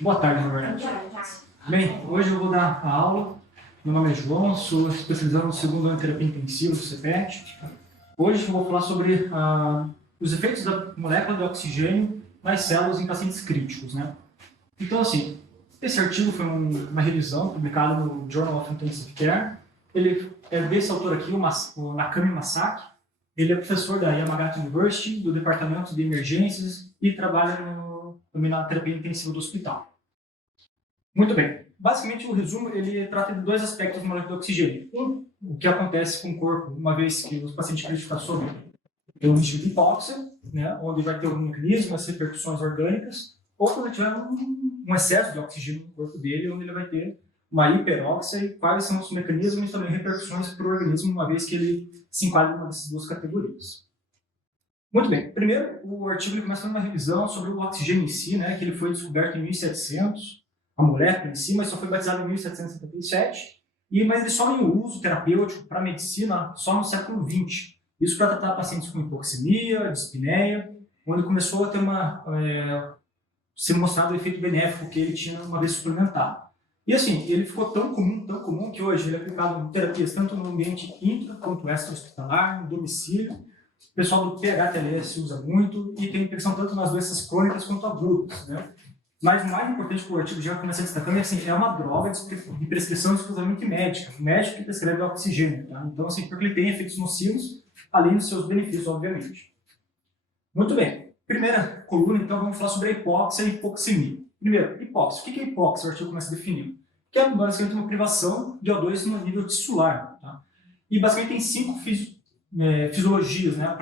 Boa tarde, na verdade. Bem, hoje eu vou dar a aula. Meu nome é João, sou especializado no segundo ano de terapia intensiva do CEPET. Hoje eu vou falar sobre os efeitos da molécula de oxigênio nas células em pacientes críticos, né? Então, assim, esse artigo foi uma revisão publicada no Journal of Intensive Care. Ele é desse autor aqui, o Nakami Masaki. Ele é professor da Yamagata University, do Departamento de Emergências e trabalha também na terapia intensiva do hospital. Muito bem. Basicamente, o resumo ele trata de dois aspectos da molécula de oxigênio. Um, o que acontece com o corpo uma vez que os pacientes críticos estão sob um regime de hipóxia, né, onde vai ter um mecanismo, as repercussões orgânicas, ou quando tiver um excesso de oxigênio no corpo dele, onde ele vai ter uma hiperóxia e quais são os mecanismos e também repercussões para o organismo, uma vez que ele se enquadra em uma dessas duas categorias. Muito bem. Primeiro, o artigo começa com uma revisão sobre o oxigênio em si, né, que ele foi descoberto em 1700, a molécula em si, mas só foi batizado em 1777, mas ele só em uso terapêutico para a medicina só no século XX. Isso para tratar pacientes com hipoxemia, dispneia, onde começou a ter sendo mostrado o efeito benéfico que ele tinha uma vez suplementado. E assim, ele ficou tão comum que hoje ele é aplicado em terapias tanto no ambiente intra quanto extra-hospitalar, no domicílio. O pessoal do PHTLS usa muito e tem impressão tanto nas doenças crônicas quanto agudas, né? Mas o mais importante que o artigo já começa destacando é assim, é uma droga de prescrição exclusivamente médica, o médico que prescreve oxigênio, tá? Então assim, porque ele tem efeitos nocivos, além dos seus benefícios, obviamente. Muito bem. Primeira coluna, então, vamos falar sobre a hipóxia e hipoxemia. Primeiro, hipóxia. O que é hipóxia? O artigo começa definindo. Que é basicamente uma privação de O2 no nível tissular, tá? E basicamente tem 5 fisiologias, né,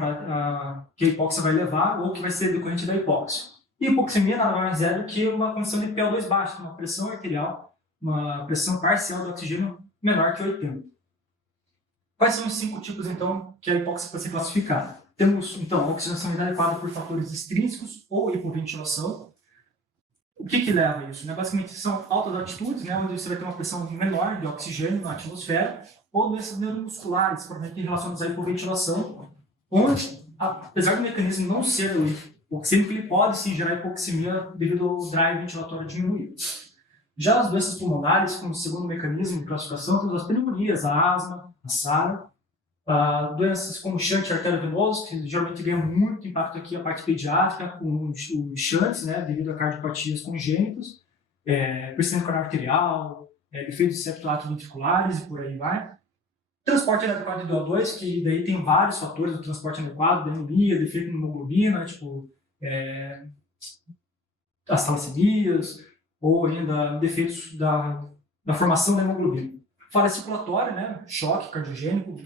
que a hipóxia vai levar ou que vai ser decorrente da hipóxia. E hipoxemia nada mais é do que uma condição de PO2 baixo, uma pressão arterial, uma pressão parcial de oxigênio menor que 80. Quais são os 5 tipos, então, que a hipóxia pode ser classificada? Temos, então, a oxigenação inadequada por fatores extrínsecos ou hipoventilação. O que leva a isso? Né? Basicamente, são altas altitudes, né, onde você vai ter uma pressão menor de oxigênio na atmosfera, ou doenças neuromusculares, provavelmente relacionadas à hipoventilação, onde, apesar do mecanismo não ser oxigênio, ele pode sim gerar hipoxemia devido ao drive ventilatório diminuído. Já as doenças pulmonares, como segundo mecanismo de classificação, temos as pneumonias, a asma, a SARA, doenças como shunt arteriovenoso, que geralmente ganha muito impacto aqui a parte pediátrica, com os shunts, né, devido a cardiopatias congênitas, persistente coronária arterial, defeitos septo ventriculares e por aí vai. Transporte inadequado de O2, que daí tem vários fatores do transporte inadequado, anemia, defeito de hemoglobina, tipo as talassemias, ou ainda defeitos da formação da hemoglobina. Falha circulatória, né, choque cardiogênico,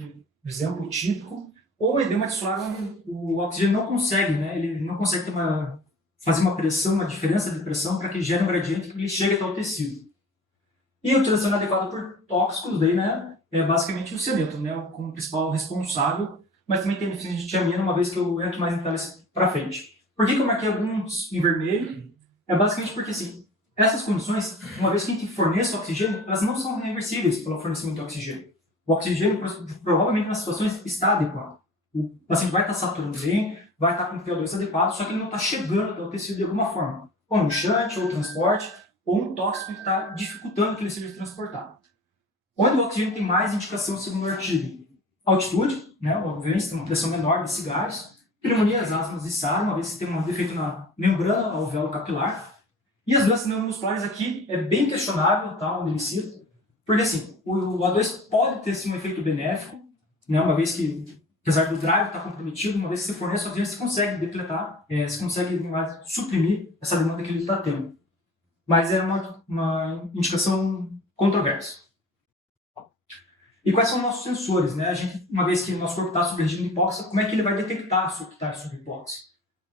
exemplo típico, ou edema tissular, onde o oxigênio não consegue, né, ele não consegue fazer uma pressão, uma diferença de pressão para que gere um gradiente que ele chegue até o tecido. E a utilização inadequada por tóxicos, daí, né, é basicamente o cianeto, né, como principal responsável, mas também tem deficiência de tiamina, uma vez que eu entro mais em detalhes para frente. Por que eu marquei alguns em vermelho? É basicamente porque, assim, essas condições, uma vez que a gente forneça oxigênio, elas não são reversíveis pelo fornecimento de oxigênio. O oxigênio, provavelmente, nas situações, está adequado. O paciente vai estar saturando bem, vai estar com o PO2 adequado, só que ele não está chegando até o tecido de alguma forma. Ou no shunt, ou transporte, ou um tóxico que está dificultando que ele seja transportado. Onde o oxigênio tem mais indicação, segundo o artigo? Altitude, né, obviamente, tem uma pressão menor de cigarros, pneumonias, asmas e SARA, uma vez que tem um defeito na membrana alvéolo capilar. E as doenças neuromusculares aqui é bem questionável, tá, onde ele cita, porque assim, o O2 pode ter sim um efeito benéfico, né, uma vez que, apesar do drive estar comprometido, uma vez que você fornece oxigênio, você consegue depletar, você consegue suprimir essa demanda que ele está tendo. Mas é uma indicação controversa. E quais são nossos sensores, né? A gente, uma vez que o nosso corpo está sob regime de hipóxia, como é que ele vai detectar que está sob hipóxia?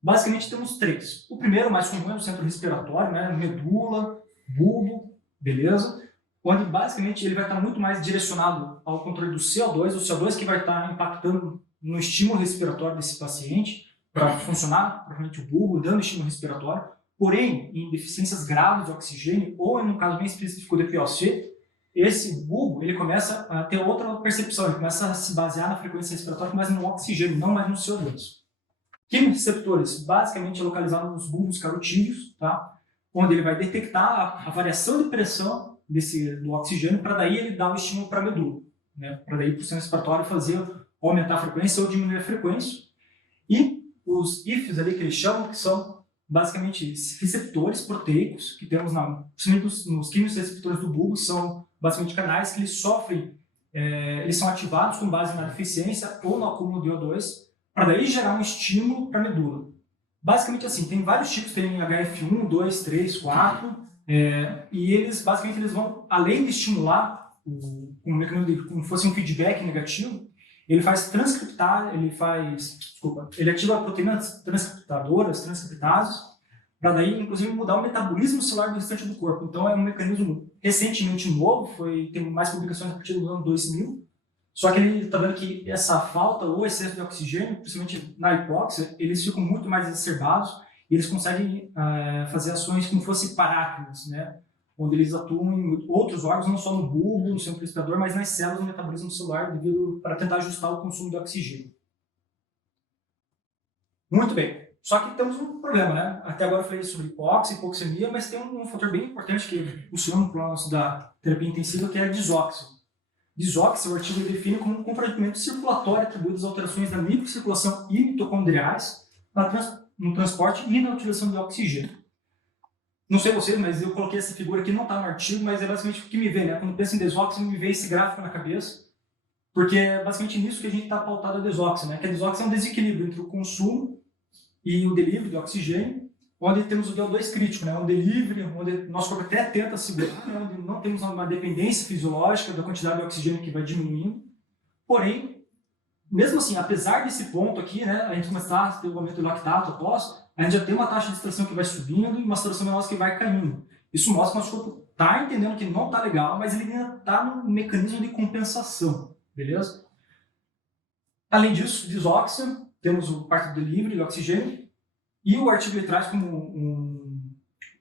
Basicamente temos 3. O primeiro, mais comum, é o centro respiratório, né? Medula, bulbo, beleza? Onde basicamente ele vai estar muito mais direcionado ao controle do CO2, o CO2 que vai estar impactando no estímulo respiratório desse paciente para funcionar, provavelmente o bulbo, dando estímulo respiratório. Porém, em deficiências graves de oxigênio, ou em um caso bem específico de POC, esse bulbo ele começa a ter outra percepção, ele começa a se basear na frequência respiratória mais no oxigênio, não mais no CO2. Quimioreceptores, basicamente localizados nos bulbos carotídeos, tá? onde ele vai detectar a variação de pressão do oxigênio, para daí ele dar o estímulo para a medula, né? Para daí o sistema respiratório fazer aumentar a frequência ou diminuir a frequência. E os IFs ali que eles chamam, que são basicamente receptores proteicos que temos principalmente nos químicos receptores do bulbo, são basicamente canais que eles sofrem, eles são ativados com base na deficiência ou no acúmulo de O2, para daí gerar um estímulo para a medula. Basicamente assim, tem vários tipos, tem HF1, 2, 3, 4, e eles basicamente eles vão, além de estimular um mecanismo como fosse um feedback negativo, ele ativa proteínas transcriptadoras, transcriptases, para daí, inclusive, mudar o metabolismo celular do restante do corpo. Então, é um mecanismo recentemente novo, tem mais publicações a partir do ano 2000, só que ele está vendo que essa falta ou excesso de oxigênio, principalmente na hipóxia, eles ficam muito mais exacerbados e eles conseguem fazer ações como fossem parácrinas, né? Onde eles atuam em outros órgãos, não só no bulbo, no sistema respirador, mas nas células do metabolismo celular, para tentar ajustar o consumo de oxigênio. Muito bem. Só que temos um problema, né? Até agora eu falei sobre hipóxia, hipoxemia, mas tem um fator bem importante que funciona para o nosso da terapia intensiva, que é a desóxio. Desóxio, o artigo define como um comprometimento circulatório atribuído às alterações da microcirculação e mitocondriais no transporte e na utilização de oxigênio. Não sei vocês, mas eu coloquei essa figura aqui, não está no artigo, mas é basicamente o que me vem, né? Quando penso em desóxio, me vem esse gráfico na cabeça, porque é basicamente nisso que a gente está pautado a desóxio, né? Que a desóxio é um desequilíbrio entre o consumo e o delivery de oxigênio, onde temos o VO2 crítico, né? Um delivery, onde nosso corpo até tenta segurar, né? Onde não temos uma dependência fisiológica da quantidade de oxigênio que vai diminuindo. Porém, mesmo assim, apesar desse ponto aqui, né? A gente começar a ter o aumento do lactato após, a gente já tem uma taxa de extração que vai subindo e uma saturação venosa que vai caindo. Isso mostra que o nosso corpo está entendendo que não está legal, mas ele ainda está no mecanismo de compensação, beleza? Além disso, desóxio, temos o parte do delivery de oxigênio, e o artigo ele traz como um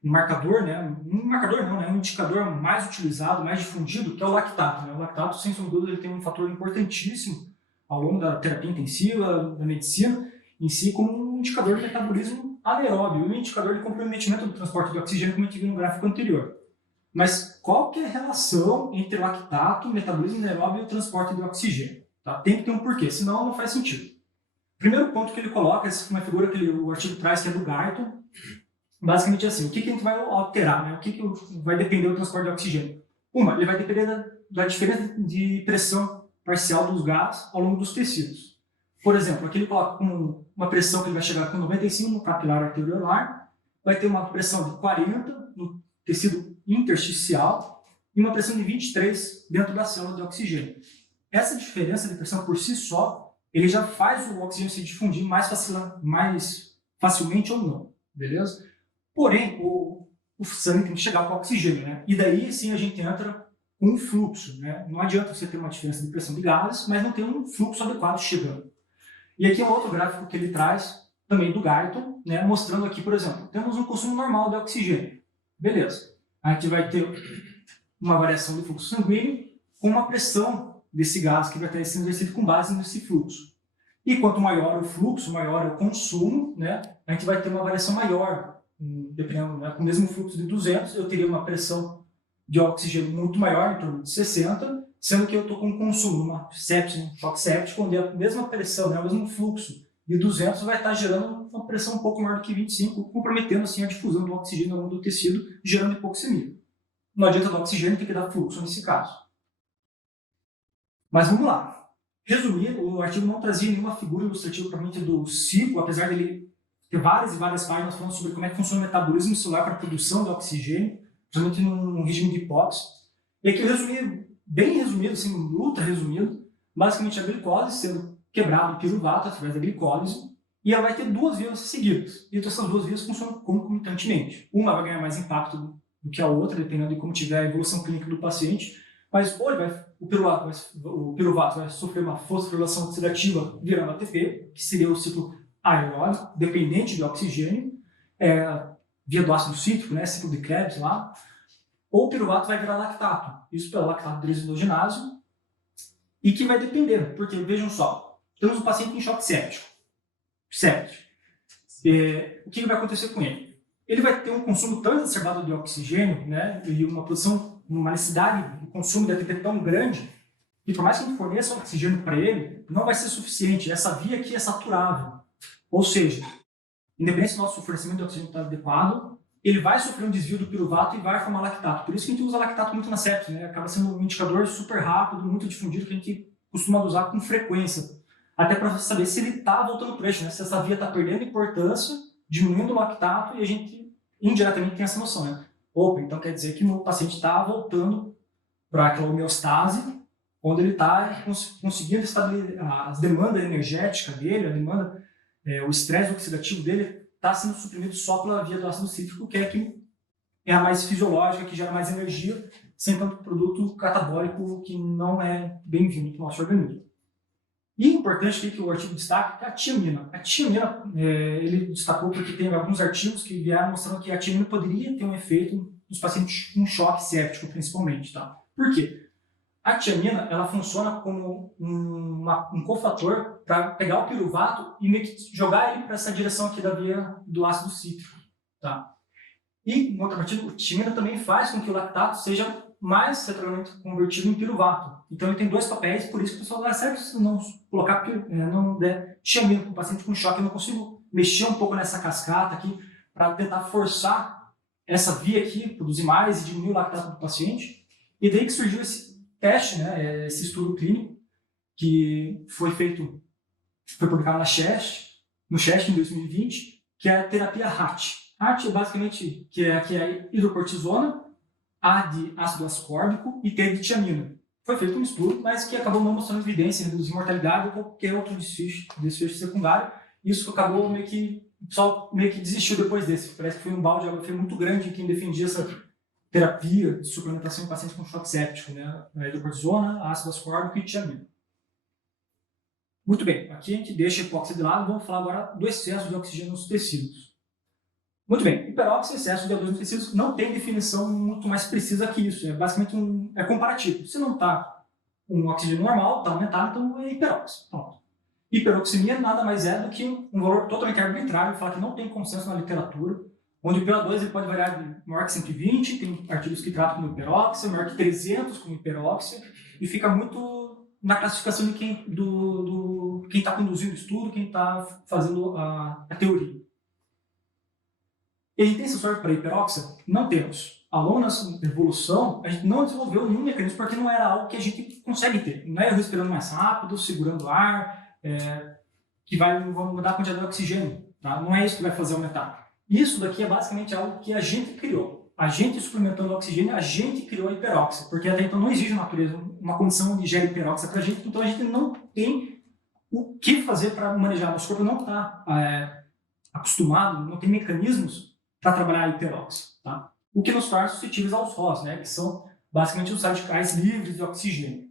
marcador, né? Um indicador mais utilizado, mais difundido, que é o lactato, né? O lactato, sem sombra de dúvida, ele tem um fator importantíssimo ao longo da terapia intensiva, da medicina, em si, como um indicador de metabolismo anaeróbio, um indicador de comprometimento do transporte de oxigênio, como a gente viu no gráfico anterior. Mas qual que é a relação entre lactato, metabolismo anaeróbio e o transporte de oxigênio? Tá? Tem que ter um porquê, senão não faz sentido. Primeiro ponto que ele coloca, essa é uma figura que o artigo traz, que é do Guyton, basicamente é assim, o que a gente vai alterar, né? O que vai depender do transporte de oxigênio? Ele vai depender da diferença de pressão parcial dos gases ao longo dos tecidos. Por exemplo, aqui ele coloca como uma pressão que ele vai chegar com 95 no capilar arteriolar, vai ter uma pressão de 40 no tecido intersticial e uma pressão de 23 dentro da célula de oxigênio. Essa diferença de pressão por si só, ele já faz o oxigênio se difundir mais facilmente ou não, beleza? Porém, o sangue tem que chegar com o oxigênio, né? E daí sim a gente entra com um fluxo, né? Não adianta você ter uma diferença de pressão de gases, mas não ter um fluxo adequado chegando. E aqui é um outro gráfico que ele traz, também do Guyton, né, mostrando aqui, por exemplo, temos um consumo normal de oxigênio. Beleza. A gente vai ter uma variação do fluxo sanguíneo com uma pressão desse gás que vai estar sendo exercido com base nesse fluxo. E quanto maior o fluxo, maior o consumo, né, a gente vai ter uma variação maior. Dependendo, né, com o mesmo fluxo de 200, eu teria uma pressão de oxigênio muito maior, em torno de 60, sendo que eu estou com um consumo, um choque séptico, onde a mesma pressão, né, o mesmo fluxo de 200 vai estar gerando uma pressão um pouco maior do que 25, comprometendo assim a difusão do oxigênio ao longo do tecido, gerando hipoxemia. Não adianta dar oxigênio, tem que dar fluxo nesse caso. Mas vamos lá. Resumindo, o artigo não trazia nenhuma figura ilustrativa propriamente do ciclo, apesar dele ter várias e várias páginas falando sobre como é que funciona o metabolismo celular para a produção de oxigênio, principalmente num regime de hipóxia. E aqui eu resumi, bem resumido, assim, ultra resumido, basicamente a glicose sendo quebrada em piruvato através da glicólise, e ela vai ter duas vias seguidas. E essas duas vias funcionam concomitantemente. Uma vai ganhar mais impacto do que a outra, dependendo de como tiver a evolução clínica do paciente, mas ou o piruvato vai sofrer uma fosforilação oxidativa virando ATP, que seria o ciclo aeróbico, dependente de oxigênio, via do ácido cítrico, né, ciclo de Krebs lá, ou o piruvato vai virar lactato, isso pelo lactato desidrogenase, e que vai depender, porque vejam só, temos um paciente em choque séptico. O que vai acontecer com ele? ele vai ter um consumo tão exacerbado de oxigênio, né, e uma necessidade de consumo de ATP tão grande, que por mais que a gente forneça oxigênio para ele, não vai ser suficiente. Essa via aqui é saturável. Ou seja, independente se o nosso fornecimento de oxigênio está adequado, ele vai sofrer um desvio do piruvato e vai formar lactato. Por isso que a gente usa lactato muito na sepse, né? Acaba sendo um indicador super rápido, muito difundido, que a gente costuma usar com frequência. Até para saber se ele está voltando para o eixo, né? Se essa via está perdendo importância, diminuindo o lactato, e a gente indiretamente tem essa noção, né? Opa, então quer dizer que o paciente está voltando para aquela homeostase, onde ele está conseguindo estabilizar as demandas energéticas dele, a demanda, o estresse oxidativo dele está sendo suprimido só pela via do ácido cítrico, que é a mais fisiológica, que gera mais energia, sem tanto produto catabólico que não é bem-vindo para o nosso organismo. E importante que o artigo destaca é a tiamina. A tiamina, ele destacou porque tem alguns artigos que vieram mostrando que a tiamina poderia ter um efeito nos pacientes com choque séptico, principalmente. Tá? Por quê? A tiamina, ela funciona como um cofator para pegar o piruvato e meio que jogar ele para essa direção aqui da via do ácido cítrico. Tá? E, em contrapartida, a tiamina também faz com que o lactato seja mais retroativamente convertido em piruvato. Então ele tem dois papéis, por isso que o pessoal dá certo se não colocar, não der tiamina para o paciente com choque. Eu não consigo mexer um pouco nessa cascata aqui para tentar forçar essa via aqui, produzir mais e diminuir o lactato do paciente. E daí que surgiu esse teste, né, esse estudo clínico, que foi publicado no CHEST em 2020, que é a terapia HAT. HAT é basicamente que é a hidrocortisona, A de ácido ascórbico e T de tiamina. Foi feito um estudo, mas que acabou não mostrando evidência, reduzir mortalidade ou qualquer outro desfecho secundário. Isso acabou o pessoal meio que desistiu depois desse. Parece que foi um balde de água fria muito grande quem defendia essa terapia de suplementação em pacientes com choque séptico, né? A hidrocortisona, ácido ascórbico e tiamina. Muito bem, aqui a gente deixa a hipóxia de lado, vamos falar agora do excesso de oxigênio nos tecidos. Muito bem, hiperóxia e excesso de O2 nos tecidos não tem definição muito mais precisa que isso, é basicamente comparativo. Se não está um oxigênio normal, está aumentado, então é hiperóxia. Pronto. Hiperoxemia nada mais é do que um valor totalmente arbitrário, fala que não tem consenso na literatura, onde o PO2 ele pode variar de maior que 120, tem artigos que tratam como hiperóxia, maior que 300 como hiperóxia, e fica muito na classificação de quem está conduzindo o estudo, quem está fazendo a teoria. E tem sensor para hiperóxia? Não temos. Ao longo da nossa evolução, a gente não desenvolveu nenhum mecanismo porque não era algo que a gente consegue ter. Não é eu respirando mais rápido, segurando ar, que vai mudar a quantidade de oxigênio. Tá? Não é isso que vai fazer aumentar. Isso daqui é basicamente algo que a gente criou. A gente suplementando oxigênio, a gente criou a hiperóxia, porque até então não existe na natureza uma condição onde gera hiperóxia para a gente, então a gente não tem o que fazer para manejar. Nosso corpo não está acostumado, não tem mecanismos para trabalhar a hiperóxia, tá? O que nos faz suscetíveis aos ROS, né? Que são basicamente os radicais livres de oxigênio.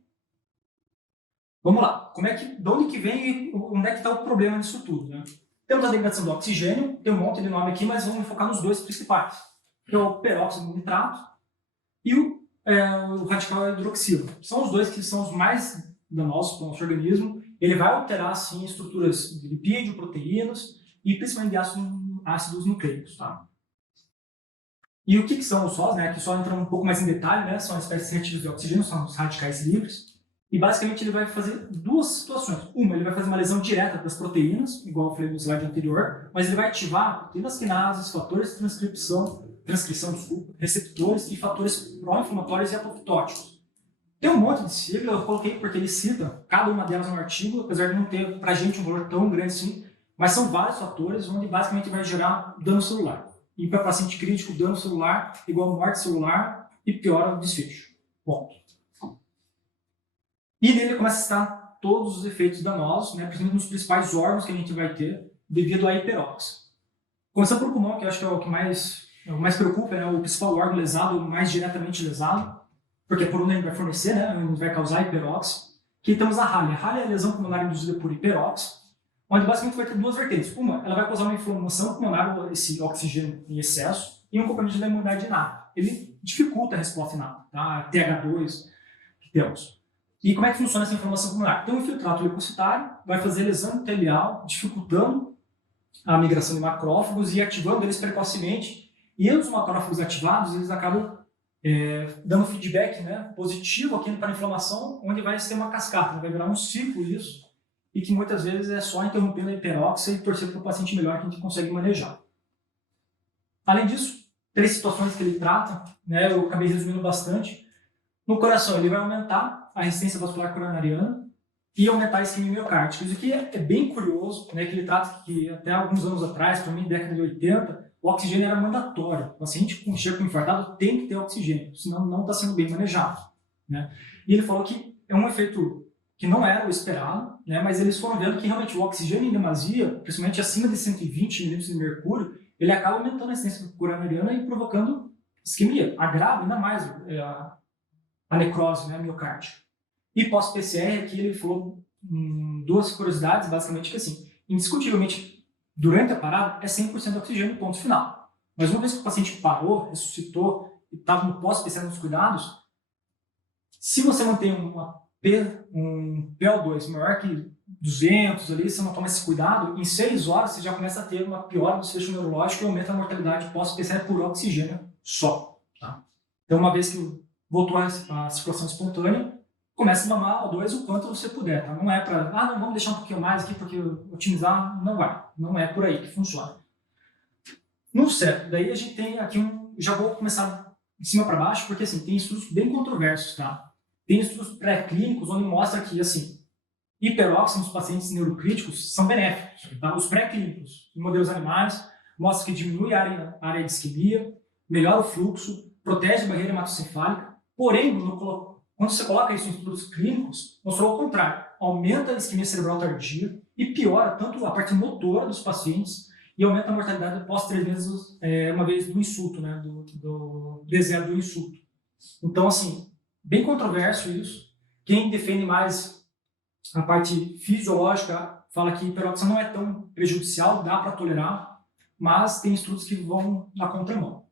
Vamos lá, de onde que vem e onde é que está o problema disso tudo, né? Temos a degradação do oxigênio, tem um monte de nome aqui, mas vamos focar nos dois principais, que é o peróxido de nitrato e o radical hidroxilo. São os dois que são os mais danosos para o nosso organismo. Ele vai alterar, sim, estruturas de lipídio, proteínas e principalmente de ácidos nucleicos, tá? E o que são os ROS, né? Aqui só entra um pouco mais em detalhe, né? São espécies reativas de oxigênio, são os radicais livres. E basicamente ele vai fazer duas situações. Uma, ele vai fazer uma lesão direta das proteínas, igual eu falei no slide anterior, mas ele vai ativar proteínas quinases, fatores de transcrição, receptores e fatores pró-inflamatórios e apoptóticos. Tem um monte de sigla, eu coloquei porque ele cita cada uma delas no artigo, apesar de não ter pra gente um valor tão grande assim, mas são vários fatores onde basicamente vai gerar dano celular. E para paciente crítico, dano celular igual morte celular e piora o desfecho. Ponto. E nele começa a estar todos os efeitos danosos, né, principalmente nos principais órgãos que a gente vai ter devido à hiperóxia. Começando por pulmão, que eu acho que é o que mais preocupa, né, o principal órgão lesado, o mais diretamente lesado, porque por onde a gente vai fornecer, né, a gente vai causar hiperóxia. Aqui temos a ralha. A ralha é a lesão pulmonar induzida por hiperóxia, onde basicamente vai ter duas vertentes. Uma, ela vai causar uma inflamação pulmonar, esse oxigênio em excesso, e um componente da imunidade inata. Ele dificulta a resposta inata, tá? TH2 que temos. E como é que funciona essa inflamação pulmonar? Então, o infiltrato leucocitário vai fazer lesão endotelial, dificultando a migração de macrófagos e ativando eles precocemente E os macrófagos ativados, eles acabam dando feedback, né, positivo aqui para a inflamação, onde vai ser uma cascata, vai virar um ciclo isso, e que muitas vezes é só interrompendo a hiperóxia e torcer para o paciente melhor que a gente consegue manejar. Além disso, 3 situações que ele trata, né, eu acabei resumindo bastante. No coração, ele vai aumentar a resistência vascular coronariana e aumentar a isquemia miocárdica. Isso aqui é bem curioso, né, que ele trata que até alguns anos atrás, para mim, década de 80, o oxigênio era mandatório. O paciente com chega com infartado tem que ter oxigênio, senão não está sendo bem manejado, né? E ele falou que é um efeito que não era o esperado, né, mas eles foram vendo que realmente o oxigênio em demasia, principalmente acima de 120 milímetros de mercúrio, ele acaba aumentando a resistência coronariana e provocando isquemia, agrava ainda mais a necrose, né, miocárdica. E pós-PCR, aqui ele falou 2 curiosidades, basicamente, que assim, indiscutivelmente, durante a parada, é 100% oxigênio, ponto final. Mas uma vez que o paciente parou, ressuscitou e estava no pós-PCR nos cuidados, se você mantém um PO2 maior que 200 ali, você não toma esse cuidado, em 6 horas você já começa a ter uma piora do desfecho neurológico e aumenta a mortalidade pós-PCR por oxigênio só. Tá? Então, uma vez que voltou a circulação espontânea, começa a mamar O2 o quanto você puder. Tá? Não é para, não, vamos deixar um pouquinho mais aqui porque otimizar, não vai. Não é por aí que funciona. No certo, daí a gente tem aqui já vou começar de cima para baixo, porque assim, tem estudos bem controversos, tá? Tem estudos pré-clínicos onde mostra que, assim, hiperóxia nos pacientes neurocríticos são benéficos. Tá? Os pré-clínicos, em modelos animais, mostram que diminui a área de isquemia, melhora o fluxo, protege a barreira hematocefálica. Porém, quando você coloca isso em estudos clínicos, mostrou o contrário. Aumenta a isquemia cerebral tardia e piora tanto a parte motora dos pacientes e aumenta a mortalidade pós 3 meses, uma vez do insulto, né? do deserto do insulto. Então, assim, bem controverso isso. Quem defende mais a parte fisiológica fala que a hiperóxia não é tão prejudicial, dá para tolerar, mas tem estudos que vão na contramão.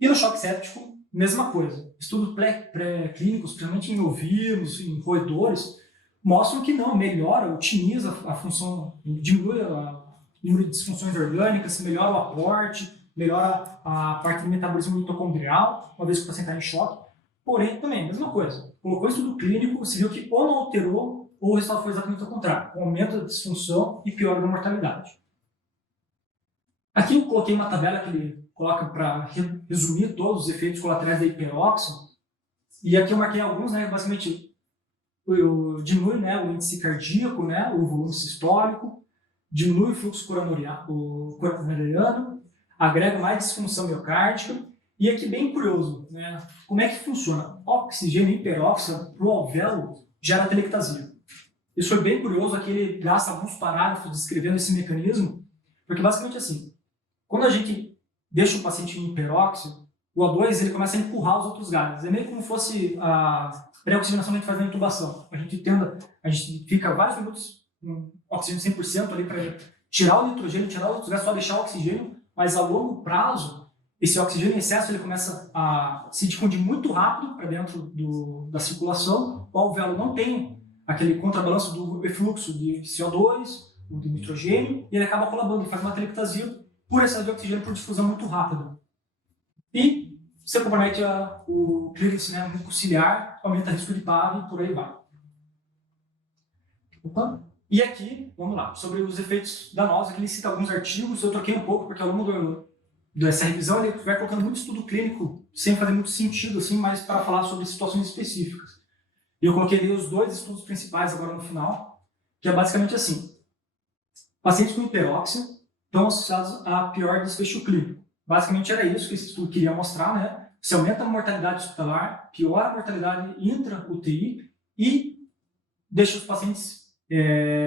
E no choque séptico, mesma coisa. Estudos pré-clínicos, principalmente em ovinos, em roedores, mostram que não, melhora, otimiza a função, diminui o número de disfunções orgânicas, melhora o aporte, melhora a parte do metabolismo mitocondrial, uma vez que o paciente está em choque. Porém, também, mesma coisa. Colocou estudo clínico, se viu que ou não alterou, ou o resultado foi exatamente o contrário, com aumento da disfunção e piora da mortalidade. Aqui eu coloquei uma tabela que ele coloca para resumir todos os efeitos colaterais da hiperóxia. E aqui eu marquei alguns, né, basicamente diminui, né, o índice cardíaco, né, o volume sistólico, diminui o fluxo coronariano, agrega mais disfunção miocárdica. E aqui bem curioso, né, como é que funciona? Oxigênio e hiperóxia para o alvéolo gera telectasia. Isso foi bem curioso, aqui ele gasta alguns parágrafos descrevendo esse mecanismo, porque basicamente assim, quando a gente deixa o paciente em hiperóxia, o O2 ele começa a empurrar os outros gases. É meio como fosse a pré-oxigenação que a gente faz na intubação. A gente fica vários minutos com oxigênio 100% ali para tirar o nitrogênio, tirar os outros gases, só deixar o oxigênio, mas a longo prazo, esse oxigênio em excesso ele começa a se difundir muito rápido para dentro da circulação. O alvéolo não tem aquele contrabalanço do efluxo de CO2, ou de nitrogênio, e ele acaba colabando, ele faz uma telectasia por excesso de oxigênio por difusão muito rápida. E você compromete o clearance, né, mucociliar, aumenta o risco de PAV e por aí vai. Opa. E aqui, vamos lá, sobre os efeitos danosos, aqui ele cita alguns artigos, eu troquei um pouco, porque ao longo dessa revisão ele vai colocando muito estudo clínico, sem fazer muito sentido, assim, mas para falar sobre situações específicas. E eu coloquei ali os 2 estudos principais agora no final, que é basicamente assim, pacientes com hiperóxia estão associados a pior desfecho clínico. Basicamente era isso que esse estudo queria mostrar, né? Se aumenta a mortalidade hospitalar, piora a mortalidade intra-UTI e deixa os pacientes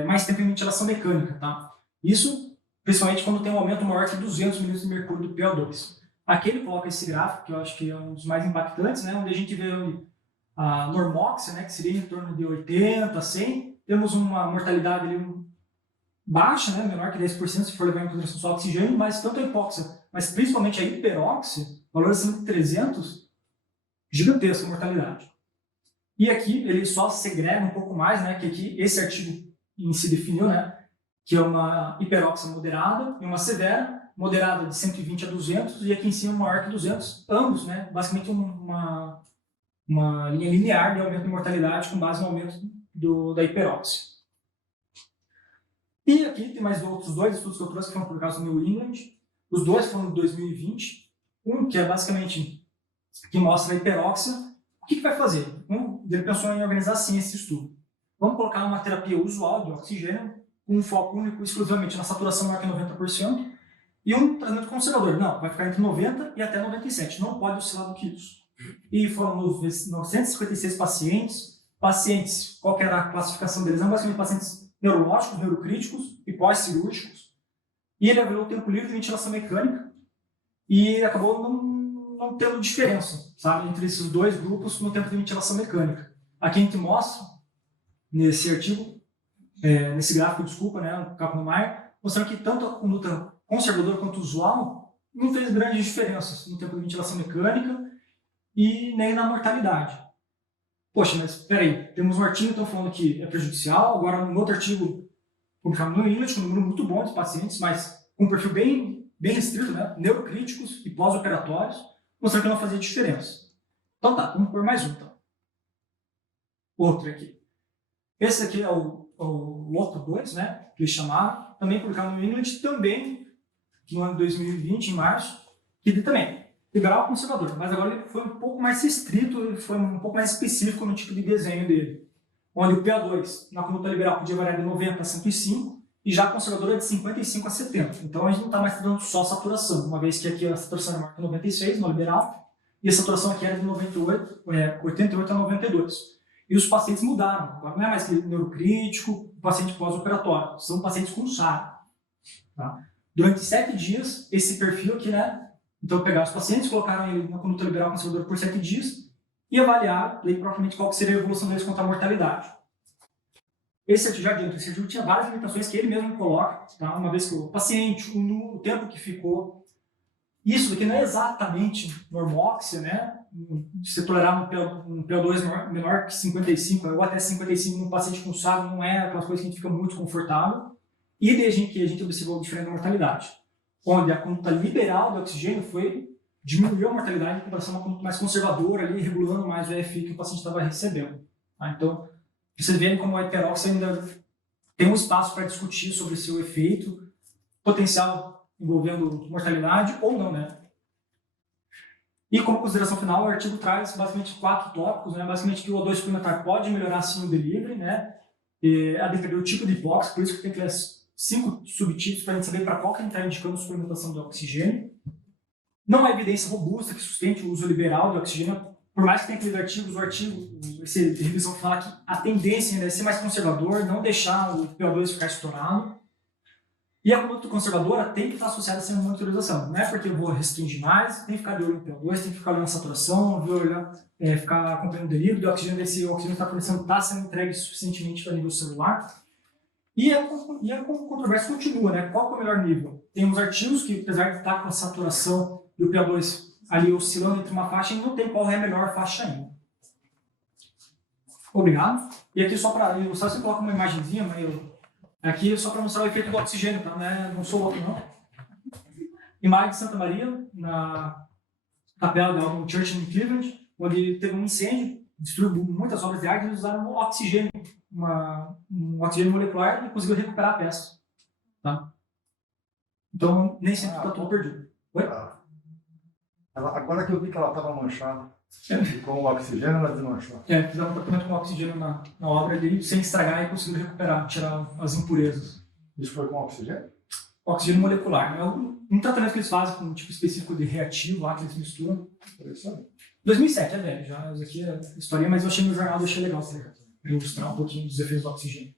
mais tempo em ventilação mecânica, tá? Isso, principalmente quando tem um aumento maior que 200 milímetros de mercúrio do PO2. Aqui ele coloca esse gráfico, que eu acho que é um dos mais impactantes, né? Onde a gente vê a normóxia, né? Que seria em torno de 80 a 100. Temos uma mortalidade ali baixa, né, menor que 10% se for levar em consideração só oxigênio, mas tanto a hipóxia, mas principalmente a hiperóxia, valores acima de 300, gigantesca mortalidade. E aqui ele só segrega um pouco mais, né, que aqui esse artigo em si definiu, né, que é uma hiperóxia moderada e uma severa, moderada de 120 a 200 e aqui em cima maior que 200, ambos, né, basicamente uma linha linear de aumento de mortalidade com base no aumento da hiperóxia. E aqui tem mais outros dois estudos que eu trouxe que foram publicados no New England. Os dois foram de 2020. Um que é basicamente que mostra a hiperóxia. O que vai fazer? Ele pensou em organizar assim esse estudo. Vamos colocar uma terapia usual de oxigênio com um foco único exclusivamente na saturação maior que 90% e um tratamento conservador. Não, vai ficar entre 90 e até 97. Não pode oscilar do que isso. E foram 956 pacientes, qual que era a classificação deles? São basicamente pacientes neurológicos, neurocríticos e pós-cirúrgicos. E ele avaliou o tempo livre de ventilação mecânica e acabou não tendo diferença, sabe, entre esses dois grupos no tempo de ventilação mecânica. Aqui a gente mostra, nesse artigo, nesse gráfico, desculpa, né, no Kaplan-Meier, mostrando que tanto a conduta conservadora quanto usual não fez grandes diferenças no tempo de ventilação mecânica e nem na mortalidade. Poxa, mas peraí, temos um artigo então falando que é prejudicial, agora um outro artigo publicado no New England, com um número muito bom de pacientes, mas com um perfil bem restrito, né? Neurocríticos e pós-operatórios, mostrando que não fazia diferença. Então tá, vamos pôr mais um então. Outro aqui. Esse aqui é o LOTO 2, né? Que eles chamaram, também publicado no New England, também no ano de 2020, em março, que também liberal conservador, mas agora ele foi um pouco mais restrito, ele foi um pouco mais específico no tipo de desenho dele, onde o PA2 na conduta liberal podia variar de 90 a 105 e já a conservadora de 55 a 70. Então a gente não está mais tratando só saturação, uma vez que aqui a saturação era marca 96 no liberal e a saturação aqui era de 88 a 92. E os pacientes mudaram, agora não é mais neurocrítico, paciente pós-operatório, são pacientes com SARA. Tá? Durante 7 dias, esse perfil aqui, né? Então, pegaram os pacientes, colocaram ele na conduta liberal conservadora por 7 dias e avaliaram, propriamente, qual que seria a evolução deles contra a mortalidade. Esse artigo tinha várias limitações que ele mesmo coloca, tá? Uma vez que o paciente, o tempo que ficou. Isso aqui não é exatamente normóxia, né? Se tolerar um PO2 menor que 55 ou até 55 num paciente com SARA não é aquelas coisas que a gente fica muito confortável. E desde que a gente observou diferente da mortalidade, onde a conduta liberal do oxigênio diminuiu a mortalidade em comparação a uma conduta mais conservadora, ali, regulando mais o EFI que o paciente estava recebendo. Tá? Então, vocês veem como a hiperóxia ainda tem um espaço para discutir sobre seu efeito potencial envolvendo mortalidade ou não, né? E como consideração final, o artigo traz basicamente 4 tópicos, né? Basicamente que o O2 suplementar pode melhorar sim o delivery, né? A depender do tipo de hipóxia, por isso que tem que 5 subtipos para a gente saber para qual que a gente está indicando a suplementação de oxigênio. Não há evidência robusta que sustente o uso liberal de oxigênio, por mais que tenha aqueles artigos, essa revisão fala que a tendência ainda é ser mais conservador, não deixar o PO2 ficar estourado. E a conduta conservadora tem que estar associada a essa monitorização. Não é porque eu vou restringir mais, tem que ficar de olho no PO2, tem que ficar olhando a saturação, ficar acompanhando o delírio de oxigênio, ver se o oxigênio está sendo entregue suficientemente para nível celular. E a controvérsia continua, né? Qual é o melhor nível? Tem uns artigos que, apesar de estar com a saturação e o PO2 ali oscilando entre uma faixa, não tem qual é a melhor faixa ainda. Obrigado. E aqui só para ilustrar, você coloca uma imagenzinha, aqui só para mostrar o efeito do oxigênio, tá? Não sou louco, não. Imagem de Santa Maria, na capela da Albany Church em Cleveland, onde teve um incêndio, destruiu muitas obras de arte, eles usaram oxigênio, um oxigênio molecular e conseguiu recuperar a peça. Tá? Então, nem sempre está tudo perdido. Oi? Agora que eu vi que ela estava manchada, e com o oxigênio ela desmanchou. Fizeram um tratamento com oxigênio na obra ali, sem estragar e conseguiram recuperar, tirar as impurezas. Isso foi com oxigênio? Oxigênio molecular. É um tratamento que eles fazem com um tipo específico de reativo lá, que eles misturam. 2007, velho. Já isso aqui é história, mas eu achei no jornal, achei legal para ilustrar um pouquinho dos efeitos do oxigênio.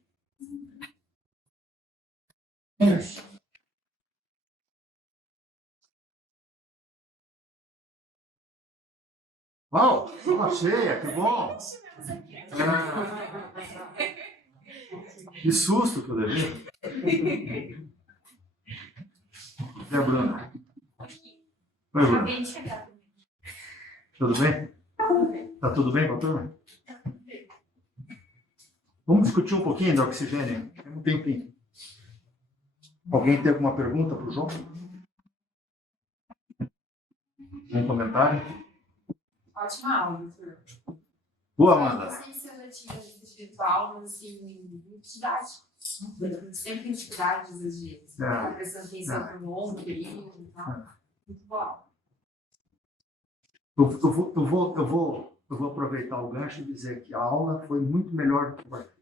Uau, tava cheia, que bom! Que susto que eu levei. E a Bruna? Oi, Bruna. Tudo bem? Tá tudo bem com a turma? Vamos discutir um pouquinho do oxigênio. Tem um tempinho. Alguém tem alguma pergunta para o João? Um comentário? Ótima aula, doutor. Boa, Amanda. Não sei se eu já tinha espiritual, mas assim, dificuldade. Sempre tem dificuldade às vezes. Prestando atenção no longo período e tal. Muito bom. Eu vou aproveitar o gancho e dizer que a aula foi muito melhor do que o artigo.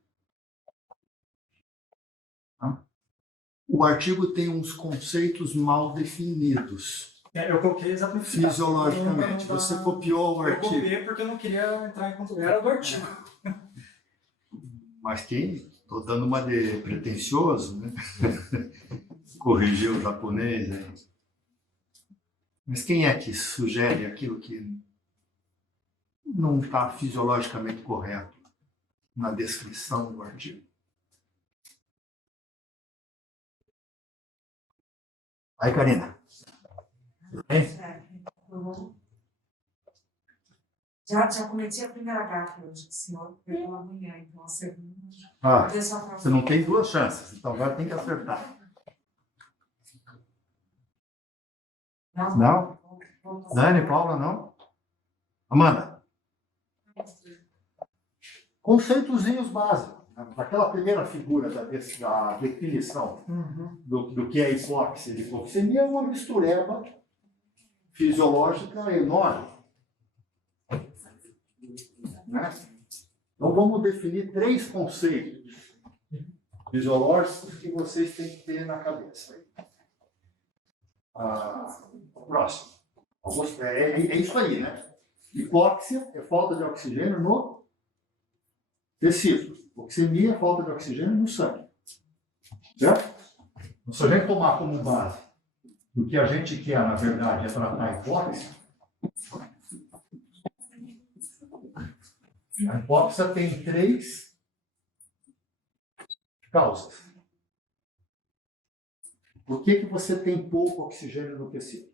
O artigo tem uns conceitos mal definidos. Eu coloquei exatamente Fisiologicamente. Você copiou o Eu artigo. copiei porque eu não queria entrar em contato. Era do artigo. Mas quem? Estou dando uma de pretencioso, né? Corrigir o japonês aí. Mas quem é que sugere aquilo que não está fisiologicamente correto na descrição do artigo? Aí, Karina. Já cometi a primeira gafe hoje, o senhor pegou amanhã, então a segunda. Você não tem duas chances, então agora tem que acertar. Não? Dani, Paula, não? Amanda? Conceitozinhos básicos. Aquela primeira figura da definição do que é hipóxia e hipoxemia é uma mistureba fisiológica enorme. Né? Então vamos definir 3 conceitos fisiológicos que vocês têm que ter na cabeça. Próximo. É isso aí, né? Hipóxia é falta de oxigênio no tecido. Hipoxemia é falta de oxigênio no sangue. Certo? Então, se a gente tomar como base o que a gente quer, na verdade, é tratar a hipóxia, a hipóxia tem 3 causas. Por que você tem pouco oxigênio no tecido?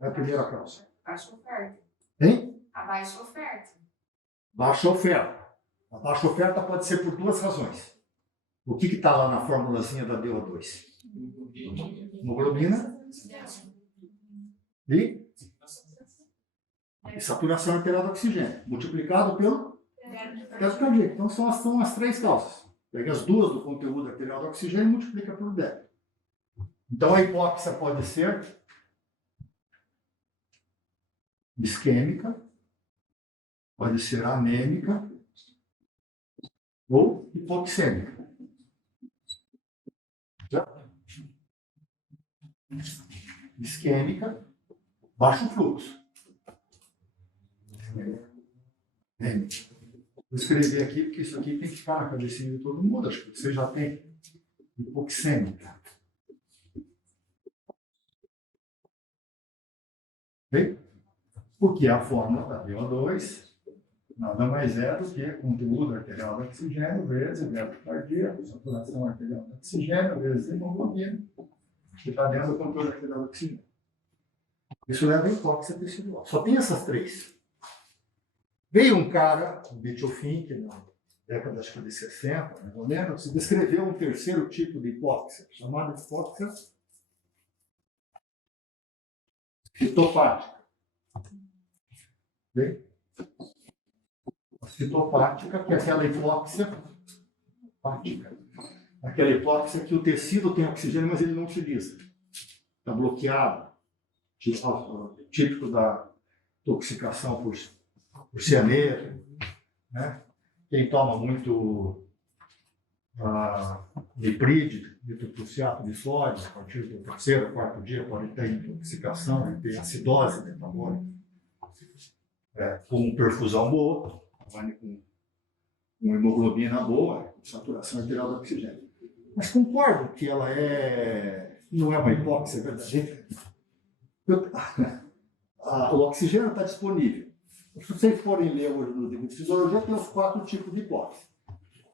É a primeira causa. Baixa oferta. Hein? A baixa oferta. Baixa oferta. A baixa oferta pode ser por 2 razões. O que está lá na formulazinha da DO2? Hemoglobina e saturação arterial de oxigênio, multiplicado pelo teto cardíaco. Então são as 3 causas. Pega as 2 do conteúdo arterial de oxigênio e multiplica por 10. Então a hipóxia pode ser isquêmica, pode ser anêmica ou hipoxêmica. Isquêmica, baixo fluxo. Vou escrever aqui, porque isso aqui tem que ficar na cabecinha de todo mundo. Acho que você já tem hipoxêmica. Okay? Porque a fórmula da VO2 nada mais é do que conteúdo arterial de oxigênio vezes débito cardíaco, saturação arterial de oxigênio vezes hemoglobina, que está dentro do conteúdo arterial de oxigênio. Isso leva a hipóxia tecidual. Só tem essas 3. Veio um cara, o Bitchofink, na década de 60, mais ou menos, se descreveu um terceiro tipo de hipóxia, chamada de hipóxia fitopática. Bem? A fitopática, que é aquela hipóxia pática. Aquela hipóxia que o tecido tem oxigênio, mas ele não utiliza. Está bloqueado. Típico da intoxicação por cianeto. Né? Quem toma muito nitroprusiato de sódio, a partir do 3º, 4º dia, pode ter intoxicação e ter acidose metabólica. Com perfusão boa, com hemoglobina boa, com saturação arterial de oxigênio. Mas concordo que ela não é uma hipóxia verdadeira. O oxigênio está disponível. Se vocês forem ler hoje no livro de fisiologia, tem os 4 tipos de hipóxia.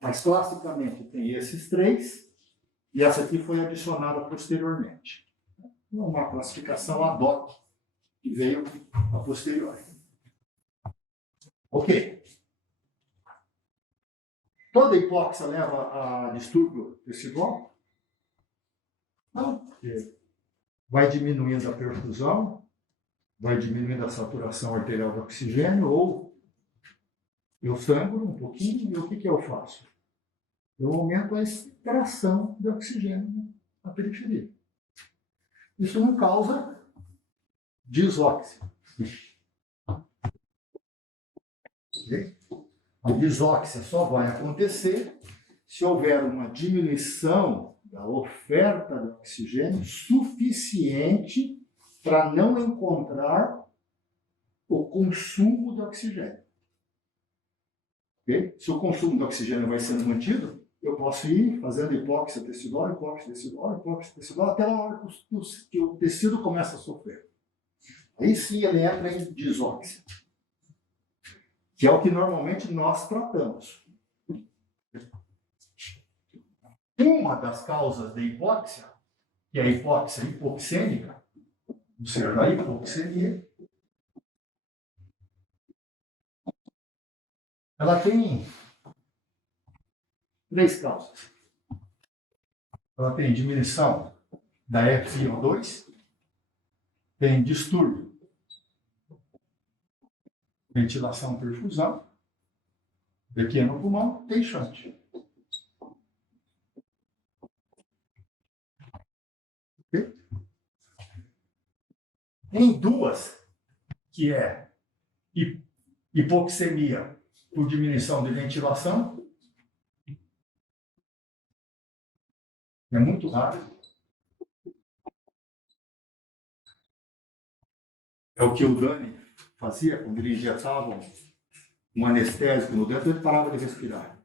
Mas classicamente tem esses 3, e essa aqui foi adicionada posteriormente. Uma classificação ad hoc que veio a posteriori. Ok. Toda hipóxia leva a distúrbio tecidual? Não, porque vai diminuindo a perfusão, vai diminuindo a saturação arterial do oxigênio, ou eu sangro um pouquinho, e o que eu faço? Eu aumento a extração de oxigênio na periferia. Isso não causa disóxia. Okay? A disóxia só vai acontecer se houver uma diminuição da oferta de oxigênio suficiente para não encontrar o consumo de oxigênio. Okay? Se o consumo de oxigênio vai sendo mantido, eu posso ir fazendo hipóxia tecidual, até a hora que o tecido começa a sofrer. Aí sim ele entra em disóxia, que é o que normalmente nós tratamos. Uma das causas da hipóxia, que é a hipóxia hipoxêmica, ou seja, a hipoxemia, ela tem 3 causas. Ela tem diminuição da FiO2, tem distúrbio, ventilação, perfusão, pequeno pulmão, tem shunt. Okay? Tem 2, que é hipoxemia por diminuição de ventilação. É muito raro. É o que o Dani fazia quando ele injetava um anestésico no dentro, ele parava de respirar.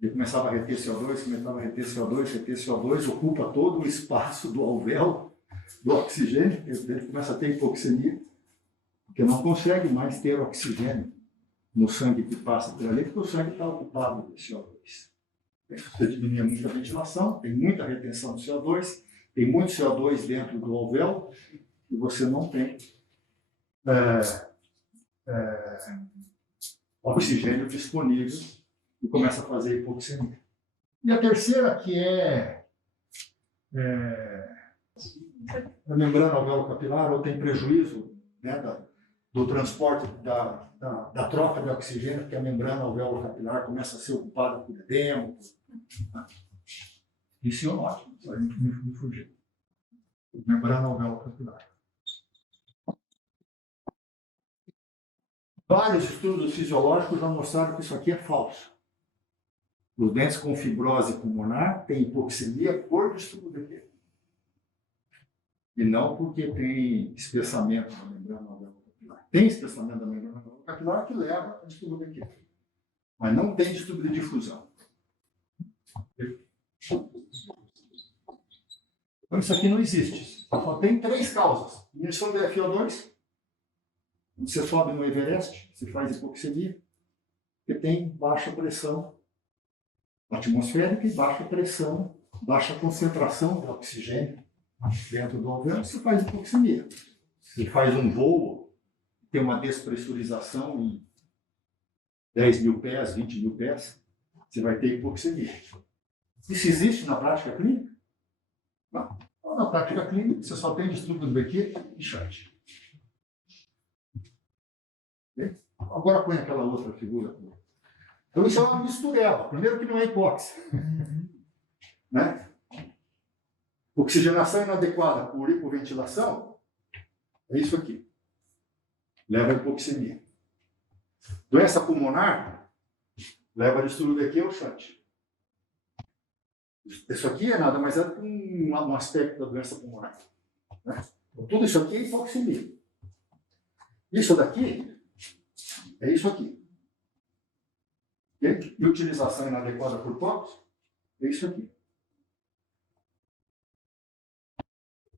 Ele começava a reter CO2, ocupa todo o espaço do alvéolo, do oxigênio, ele começa a ter hipoxemia, porque não consegue mais ter oxigênio no sangue que passa por ali, porque o sangue está ocupado de CO2. Você diminui muito a ventilação, tem muita retenção de CO2, tem muito CO2 dentro do alvéolo, e você não tem oxigênio disponível e começa a fazer hipoxemia. E a terceira, que é a membrana alvéolo-capilar, ou tem prejuízo, né, do transporte, da troca de oxigênio, porque a membrana alvéolo-capilar começa a ser ocupada por edema. Isso é ótimo, a gente me fugir. Membrana alvéolo-capilar. Vários estudos fisiológicos já mostraram que isso aqui é falso. Os dentes com fibrose pulmonar têm hipoxemia por distúrbio de e não porque tem espessamento da membrana alvéolo-capilar. Tem espessamento da membrana alvéolo-capilar que leva a distúrbio de mas não tem distúrbio de difusão. Então isso aqui não existe. Só tem 3 causas. Diminuição da FiO2. Você sobe no Everest, você faz hipoxemia, porque tem baixa pressão atmosférica e baixa pressão, baixa concentração de oxigênio dentro do alvéolo, você faz hipoxemia. Você faz um voo, tem uma despressurização em 10 mil pés, 20 mil pés, você vai ter hipoxemia. Isso existe na prática clínica? Não. Na prática clínica, você só tem distúrbio do Bequet e shunt. Agora põe aquela outra figura. Então isso é uma mistureba. Primeiro que não é hipóxia. Né? Oxigenação inadequada por hipoventilação é isso aqui. Leva a hipoxemia. Doença pulmonar leva a distúrbio aqui ou shunt. Isso aqui é nada mais é do que um aspecto da doença pulmonar. Né? Então, tudo isso aqui é hipoxemia. Isso daqui é isso aqui. E utilização inadequada por TOPS é isso aqui.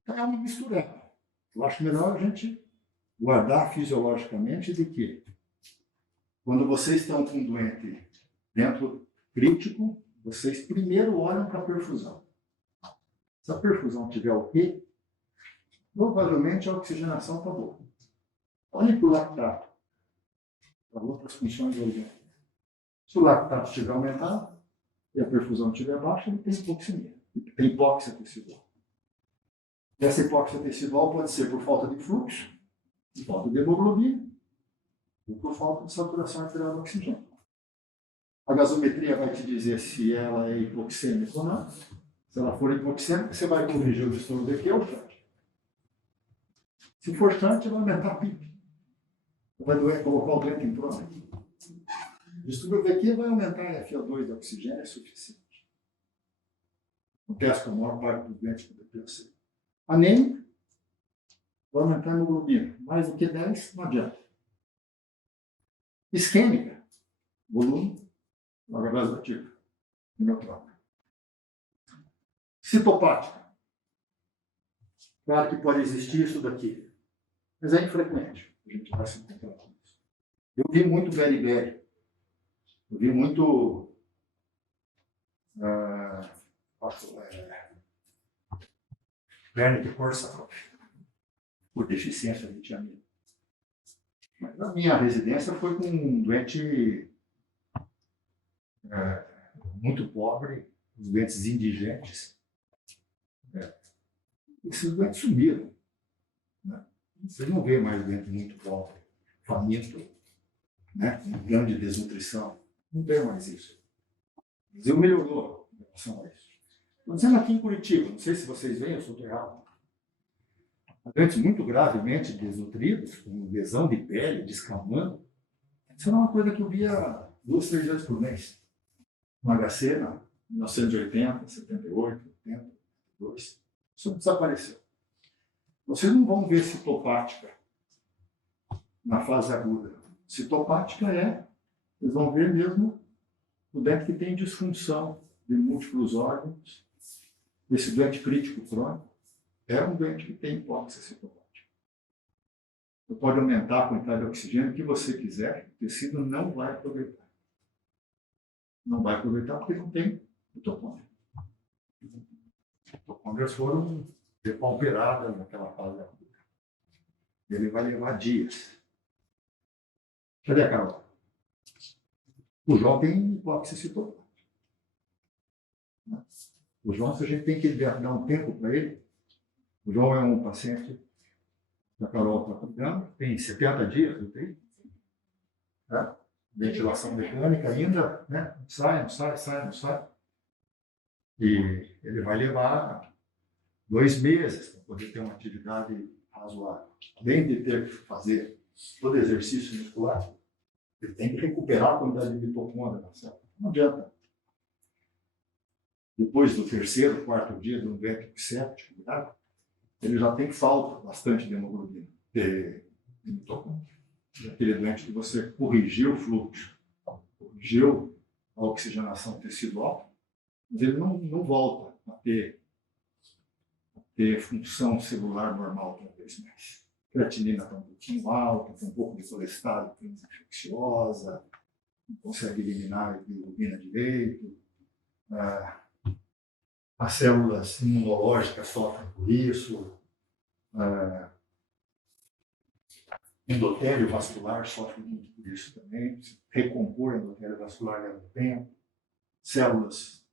Então é uma mistura. Eu acho melhor a gente guardar fisiologicamente de que quando vocês estão com um doente dentro crítico, vocês primeiro olham para a perfusão. Se a perfusão tiver ok, provavelmente a oxigenação está boa. Olhem para o lactato, para outras funções do organismo. Se o lactato estiver aumentado e a perfusão estiver baixa, ele tem hipoxemia. Tem hipóxia tecidual. Essa hipóxia tecidual pode ser por falta de fluxo, por falta de hemoglobina ou por falta de saturação arterial do oxigênio. A gasometria vai te dizer se ela é hipoxêmica ou não. Se ela for hipoxêmica, você vai corrigir o distúrbio daqui ou chante. Se for chante, vai aumentar a PIP. Vai colocar o doente em prova. O distúrbio daqui vai aumentar a FO2 de oxigênio, é suficiente. Acontece com a maior parte dos doentes com DPOC. Anêmica, vai aumentar a hemoglobina. Mais do que 10, não adianta. Isquêmica, volume, vasovasoativa, inotrópica. Citopática. Claro que pode existir isso daqui, mas é infrequente. A gente vai se encontrar com isso. Eu vi muito beriberi. Eu vi muito Wernicke-Korsakoff, por deficiência de tiamina. Mas na minha residência foi com um doente muito pobre, os doentes indigentes. Esses doentes sumiram. Né? Você não vê mais doente muito pobre, faminto, né? Com grande desnutrição. Não vê mais isso. O Brasil melhorou em relação a isso. Estou dizendo aqui em Curitiba, não sei se vocês veem, eu sou errado. Doentes muito gravemente desnutridos, com lesão de pele, descamando. Isso era uma coisa que eu via 2, 3 vezes por mês. No HC, na 1980, 78, 80, 82. Isso desapareceu. Vocês não vão ver citopática na fase aguda. Citopática vocês vão ver mesmo o doente que tem disfunção de múltiplos órgãos. Esse doente crítico crônico é um doente que tem hipóxia citopática. Você pode aumentar a quantidade de oxigênio que você quiser, o tecido não vai aproveitar. Não vai aproveitar porque não tem mitocôndria. As mitocôndrias foram depauperadas naquela fase aguda. Ele vai levar dias. Cadê a Carol? O João tem hipóxia citopática. O João, se a gente tem que dar um tempo para ele, o João é um paciente que a Carol está cuidando, tem 70 dias, não tem? Tá? Ventilação mecânica ainda, né? Não sai. E ele vai levar 2 meses para poder ter uma atividade razoável. Além de ter que fazer todo exercício muscular, ele tem que recuperar a quantidade de mitocôndria na célula. Não adianta. Depois do 3º, 4º dia do doente séptico, ele já tem falta bastante de hemoglobina, de mitocôndria. Aquele doente que você corrigiu o fluxo, corrigiu a oxigenação tecidual, mas ele não volta a ter função celular normal cada vez mais. A creatinina está um pouquinho alta, tem um pouco de colesterol infecciosa, não consegue eliminar a bilirrubina direito. As células imunológicas sofrem por isso. Endotélio vascular sofre muito por isso também. Recompor endotélio vascular leva tempo. Células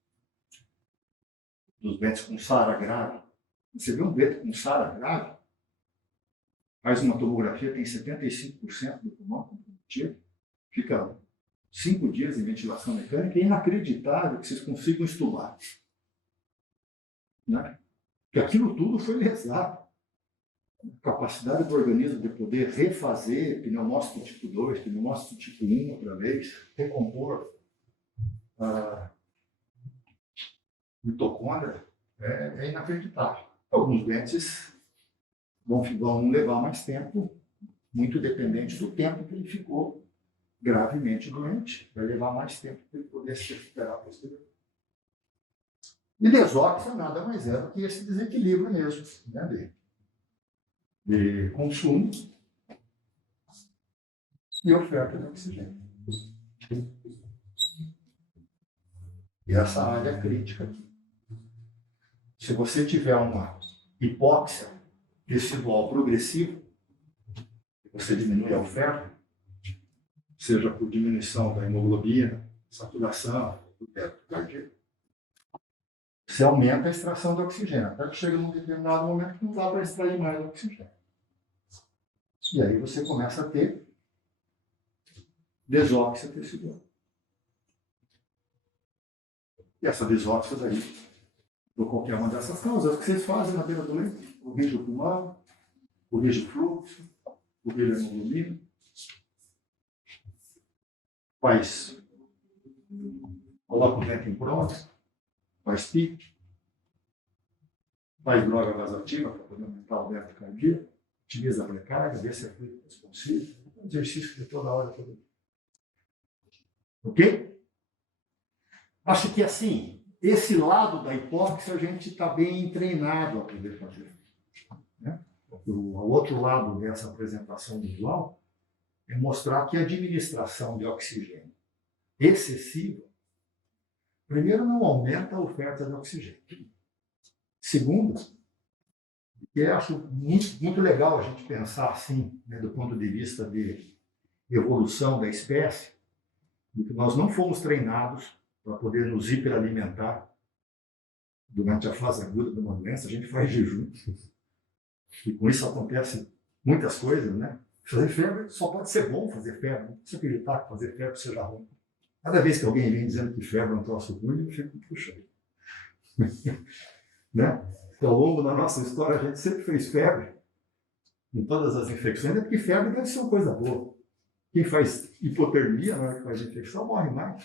dos doentes com SARA grave. Você vê um doente com SARA grave, faz uma tomografia, tem 75% do pulmão comprometido, fica 5 dias em ventilação mecânica, é inacreditável que vocês consigam estubar. Né? Porque aquilo tudo foi lesado. A capacidade do organismo de poder refazer pneumócito tipo 2, pneumócito tipo 1 outra vez, recompor a mitocôndria, é inacreditável. Alguns doentes vão levar mais tempo, muito dependente do tempo que ele ficou gravemente doente. Vai levar mais tempo para ele poder se recuperar posteriormente. E desóxia nada mais é do que esse desequilíbrio mesmo, né, de consumo e oferta de oxigênio. E essa área crítica aqui. Se você tiver uma hipóxia tecidual progressiva, você diminui a oferta, seja por diminuição da hemoglobina, saturação, do débito cardíaco, você aumenta a extração de oxigênio, até que chega num determinado momento que não dá para extrair mais oxigênio. E aí você começa a ter desóxia tecidual. E essa desóxia aí, por qualquer uma dessas causas, o que vocês fazem na beira do leito? Corrige o pulmão, corrige o fluxo, corrige a hemoglobina, coloca o vento em prova, faz PIC, faz droga vasoativa para poder aumentar o débito cardíaco, utiliza a precarga, vê se é fluido responsivo, exercício de toda hora, todo dia. Ok? Acho que assim, esse lado da hipóxia a gente está bem treinado a poder fazer. Né? O outro lado dessa apresentação visual é mostrar que a administração de oxigênio excessiva, primeiro, não aumenta a oferta de oxigênio. Segundo, que eu acho muito legal a gente pensar assim, né, do ponto de vista de evolução da espécie, de que nós não fomos treinados para poder nos hiperalimentar durante a fase aguda de uma doença. A gente faz jejum. E com isso acontece muitas coisas, né? Fazer febre só pode ser bom fazer febre. Não precisa acreditar que fazer febre seja ruim. Cada vez que alguém vem dizendo que febre é um troço ruim, eu fico puxando. Né? Então, ao longo da nossa história, a gente sempre fez febre em todas as infecções, é porque febre deve ser uma coisa boa. Quem faz hipotermia na hora que faz infecção morre mais.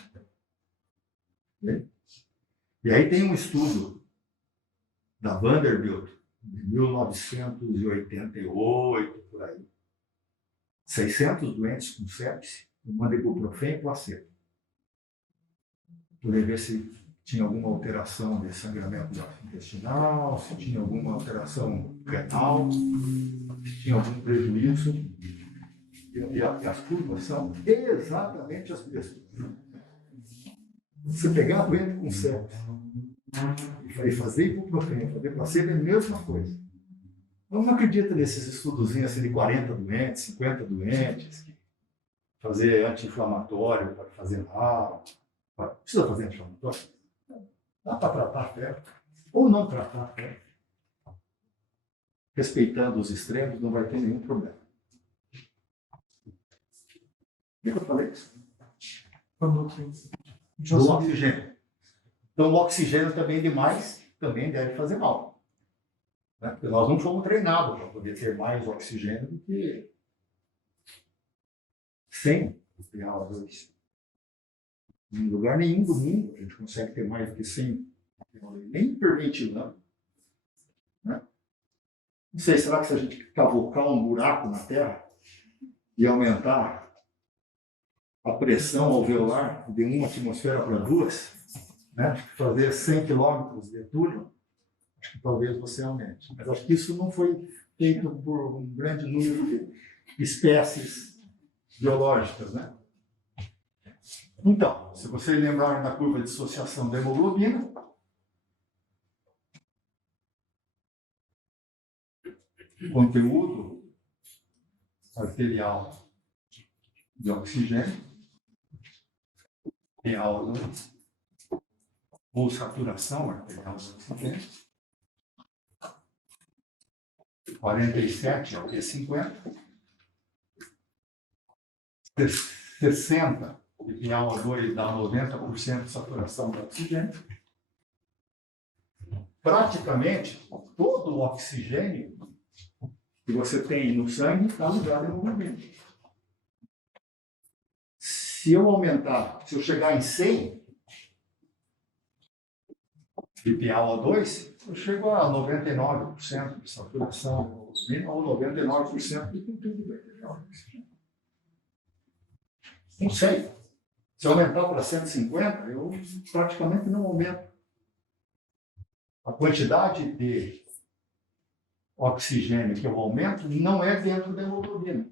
E aí tem um estudo da Vanderbilt, de 1988, por aí. 600 doentes com sepse, uma ibuprofeno e placebo. Poder ver se tinha alguma alteração de sangramento intestinal, se tinha alguma alteração renal, se tinha algum prejuízo. E as curvas são exatamente as mesmas. Se pegar a doente com sepse e fazer ibuprofeno, fazer placebo, é a mesma coisa. Eu não acredito nesses estudozinhos assim de 40 doentes, 50 doentes, fazer anti-inflamatório para fazer mal. Precisa fazer anti-inflamatório? Dá para tratar a febre. Ou não tratar a febre. Respeitando os extremos, não vai ter nenhum problema. O que eu falei? Do oxigênio. Então, o oxigênio também demais também deve fazer mal. Né? Porque nós não fomos treinados para poder ter mais oxigênio do que 100 PaO2. Em lugar nenhum do mundo a gente consegue ter mais do que 100, nem hiperventilando. Né? Não sei, será que se a gente cavocar um buraco na Terra e aumentar a pressão alveolar de 1 atmosfera para 2, né? Fazer 100 quilômetros de túnel, acho que talvez você aumente. Mas acho que isso não foi feito por um grande número de espécies biológicas, né? Então, se vocês lembrarem da curva de dissociação da hemoglobina, conteúdo arterial de oxigênio, PaO2, ou saturação arterial de oxigênio, 47 é o P50, 60 de PaO2 dá 90% de saturação de oxigênio. Praticamente todo o oxigênio que você tem no sangue está ligado à hemoglobina. Se eu aumentar, se eu chegar em 100 de PaO2, eu chego a 99% de saturação de hemoglobina ou 99% de conteúdo do oxigênio. Não sei. Se eu aumentar para 150, eu praticamente não aumento. A quantidade de oxigênio que eu aumento não é dentro da hemoglobina,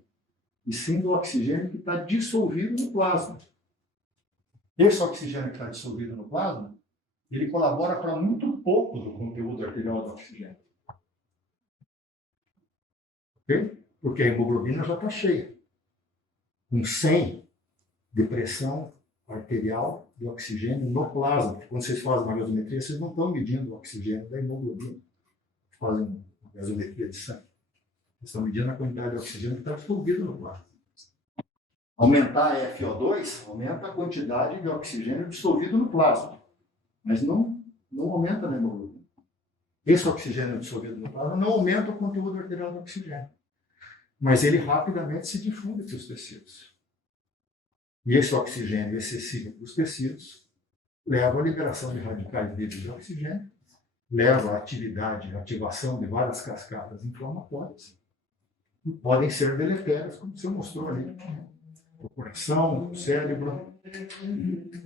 e sim do oxigênio que está dissolvido no plasma. Esse oxigênio que está dissolvido no plasma, ele colabora para muito pouco do conteúdo arterial do oxigênio. Ok? Porque a hemoglobina já está cheia. Com 100 de pressão arterial de oxigênio no plasma. Porque quando vocês fazem uma gasometria, vocês não estão medindo o oxigênio da hemoglobina. Fazem uma gasometria de sangue. Estão medindo a quantidade de oxigênio que está dissolvido no plasma. Aumentar a FO2 aumenta a quantidade de oxigênio dissolvido no plasma, mas não aumenta a hemoglobina. Esse oxigênio dissolvido no plasma não aumenta o conteúdo arterial de oxigênio, mas ele rapidamente se difunde para os tecidos. E esse oxigênio excessivo para os tecidos leva à liberação de radicais livres de oxigênio, leva à ativação de várias cascadas inflamatórias, que podem ser deletérias, como você mostrou ali, para o coração, para o cérebro,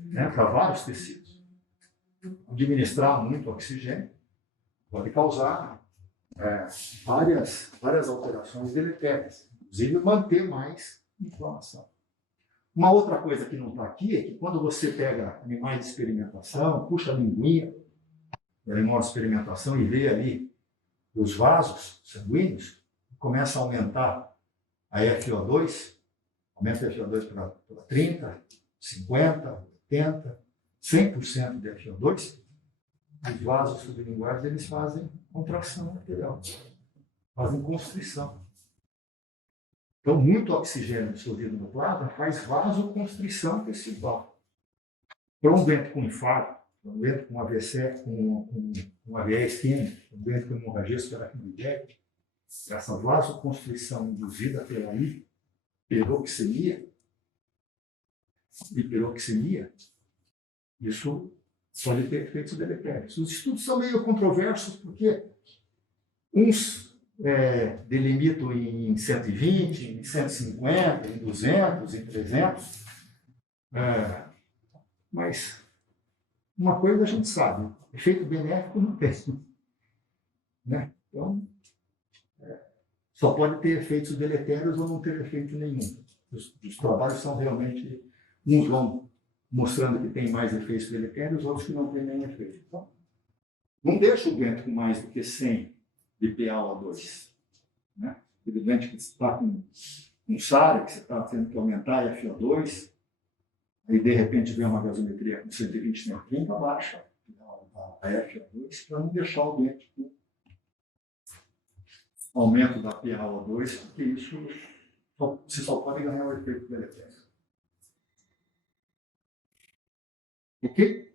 né, para vários tecidos. Administrar muito oxigênio pode causar várias alterações deletérias, inclusive manter mais inflamação. Uma outra coisa que não está aqui é que quando você pega animais de experimentação, puxa a linguinha da animal de experimentação e vê ali os vasos sanguíneos, começa a aumentar a FO2, aumenta a FO2 para 30, 50, 80, 100% de FO2, os vasos sublinguais eles fazem contração arterial, fazem constrição. Então, muito oxigênio dissolvido no plasma faz vasoconstrição tecidual. Para um doente com infarto, para um doente com AVC, com AVE isquêmico, um doente com hemorragia subaracnoidecta, essa vasoconstrição induzida pela hiperoxemia, isso pode ter efeitos deletérios. Os estudos são meio controversos porque uns delimitam em 120, em 150, em 200, em 300, mas uma coisa a gente sabe, efeito benéfico não tem. Né? Então, só pode ter efeitos deletérios ou não ter efeito nenhum. Os trabalhos são realmente, uns vão mostrando que tem mais efeitos deletérios, outros que não tem nenhum efeito. Então, não deixa o doente com mais do que 100 de PaO2. Né? Aquele doente que está com um SARA, que você está tendo que aumentar a FO2, aí de repente vem uma gasometria com 120 na 30, baixa a FO2 para não deixar o doente com aumento da PaO2, porque isso você só pode ganhar o efeito deletério. Ok?